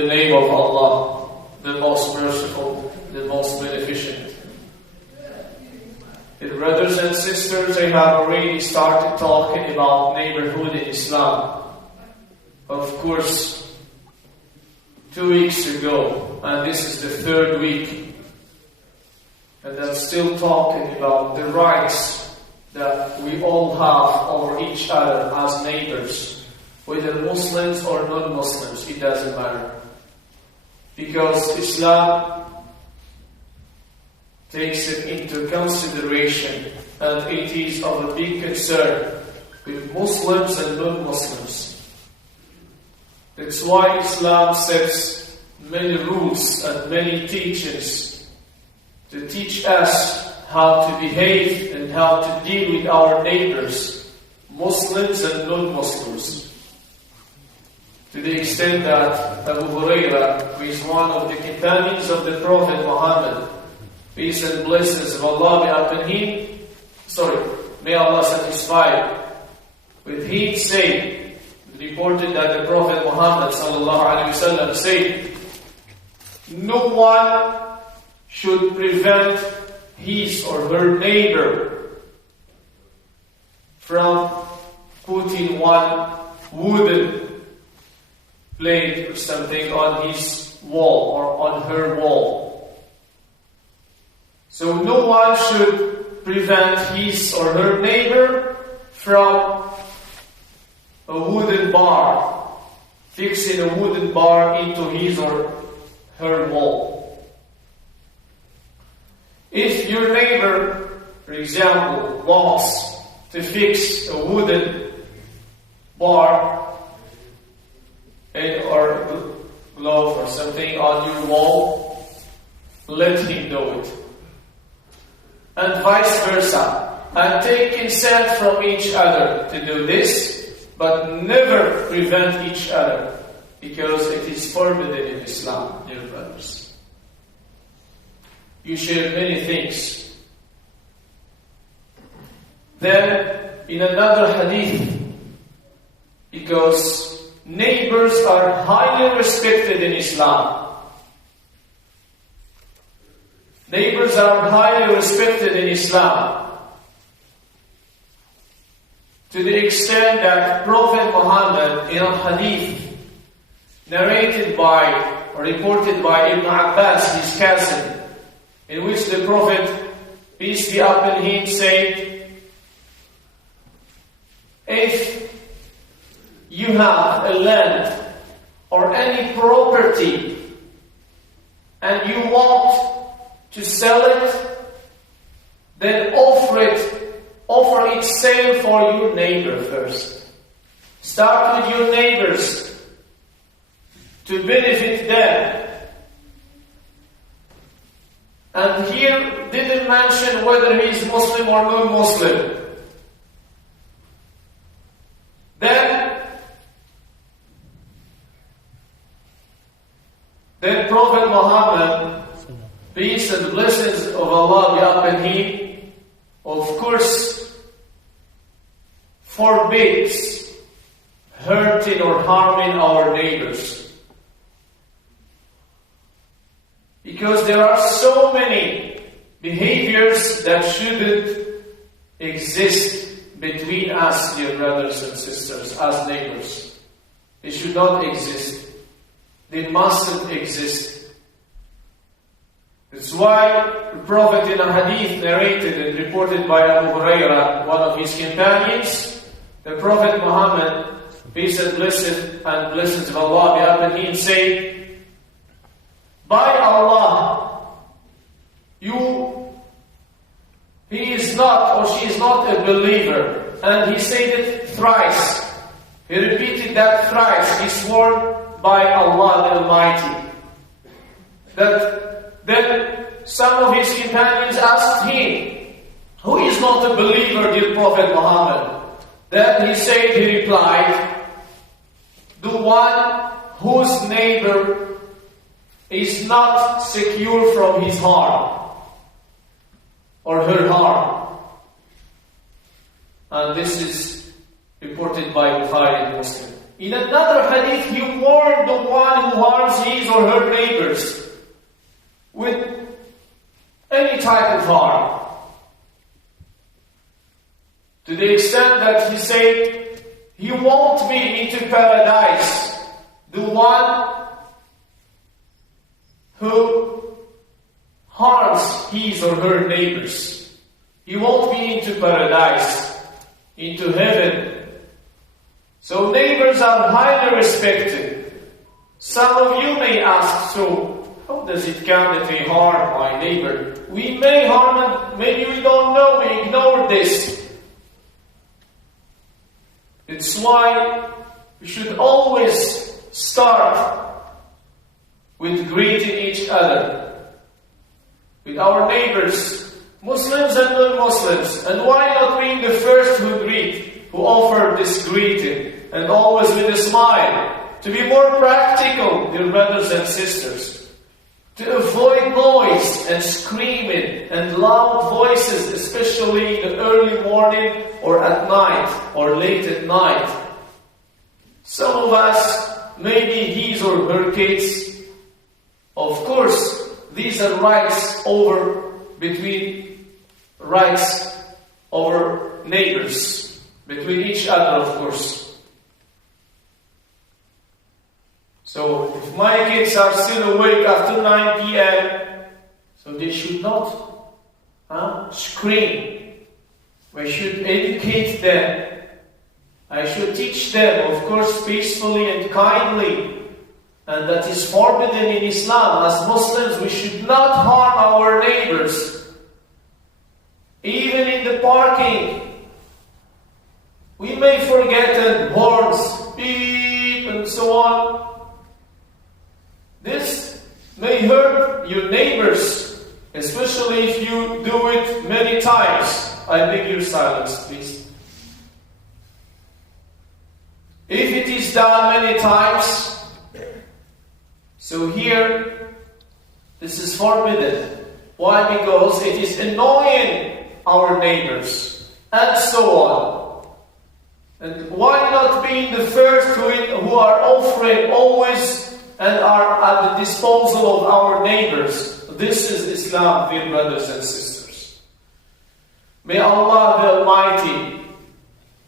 the name of Allah, the most merciful, the most beneficent. Dear brothers and sisters, I have already started talking about neighborhood in Islam. Of course, 2 weeks ago, and this is the third week, and I'm still talking about the rights that we all have over each other as neighbors, whether Muslims or non-Muslims, it doesn't matter. Because Islam takes it into consideration, and it is of a big concern with Muslims and non-Muslims. That's why Islam sets many rules and many teachings to teach us how to behave and how to deal with our neighbors, Muslims and non-Muslims. To the extent that Abu Hurairah, who is one of the companions of the Prophet Muhammad, peace and blessings of Allah be upon him, may Allah satisfy with him, saying, reported that the Prophet Muhammad ﷺ said, no one should prevent his or her neighbor from putting one wooden plate or something on his wall or on her wall. So no one should prevent his or her neighbor from a wooden bar, fixing a wooden bar into his or her wall. If your neighbor, for example, wants to fix a wooden bar or glove or something on your wall, let him do it. And vice versa. And take consent from each other to do this, but never prevent each other, because it is forbidden in Islam, dear brothers. You share many things. Then, in another hadith, because neighbors are highly respected in Islam. Neighbors are highly respected in Islam, to the extent that Prophet Muhammad, in a hadith narrated by or reported by Ibn Abbas, his cousin, in which the Prophet, peace be upon him, said, if you have a land or any property and you want to sell it, then offer its sale for your neighbor first. Start with your neighbors to benefit them. And here didn't mention whether he is Muslim or non-Muslim. Then Prophet Muhammad, peace and blessings of Allah be upon him, of course, forbids hurting or harming our neighbors. Because there are so many behaviors that shouldn't exist between us, dear brothers and sisters, as neighbors. They should not exist. They mustn't exist. That's why the Prophet in a hadith narrated and reported by Abu Hurairah, one of his companions, the Prophet Muhammad, peace and blessings of Allah be upon him, said, by Allah, he is not or she is not a believer. And he said it thrice. He repeated that thrice. He swore by Allah the Almighty. Then some of his companions asked him, who is not a believer, dear Prophet Muhammad? Then he replied, the one whose neighbor is not secure from his harm or her harm. And this is reported by Bukhari and Muslim. In another hadith, he warned the one who harms harms his or her neighbors with any type of harm, to the extent that he said he won't be into paradise, the one who harms his or her neighbors. He won't be into paradise, into heaven. So neighbors are highly respected. Some of you may ask, so how does it count if we harm my neighbor? We may harm him, maybe we don't know, we ignore this. It's why we should always start with greeting each other, with our neighbors, Muslims and non-Muslims. And why not being the first who greet, who offer this greeting, and always with a smile, to be more practical, dear brothers and sisters, to avoid noise and screaming and loud voices, especially in the early morning or at night or late at night. Some of us, maybe his or her kids, of course, these are rights over neighbors, between each other, of course. So, if my kids are still awake after 9 p.m., so they should not scream. We should educate them. I should teach them, of course, peacefully and kindly. And that is forbidden in Islam. As Muslims, we should not harm our neighbors. Even in the parking, we may forget and horns, beep, and so on. This may hurt your neighbors, especially if you do it many times. I beg your silence, please. If it is done many times, so here, this is forbidden. Why? Because it is annoying our neighbors, and so on. And why not being the first who are offering always and are at the disposal of our neighbors? This is Islam, dear brothers and sisters. May Allah the Almighty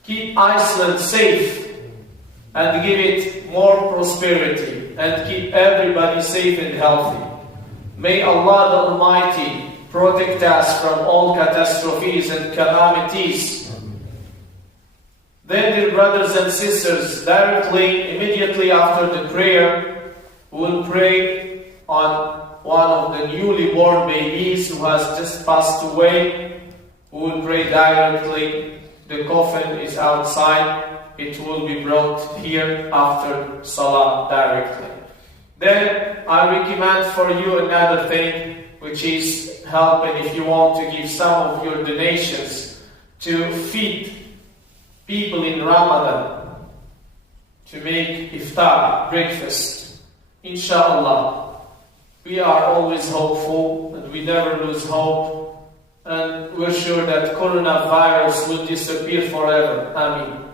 keep Iceland safe and give it more prosperity and keep everybody safe and healthy. May Allah the Almighty protect us from all catastrophes and calamities. Then, dear brothers and sisters, immediately after the prayer, we will pray on one of the newly born babies who has just passed away. We will pray directly. The coffin is outside. It will be brought here after Salah directly. Then I recommend for you another thing, which is helping if you want to give some of your donations to feed people in Ramadan, to make iftar, breakfast. Inshallah, we are always hopeful and we never lose hope, and we're sure that coronavirus will disappear forever. Ameen.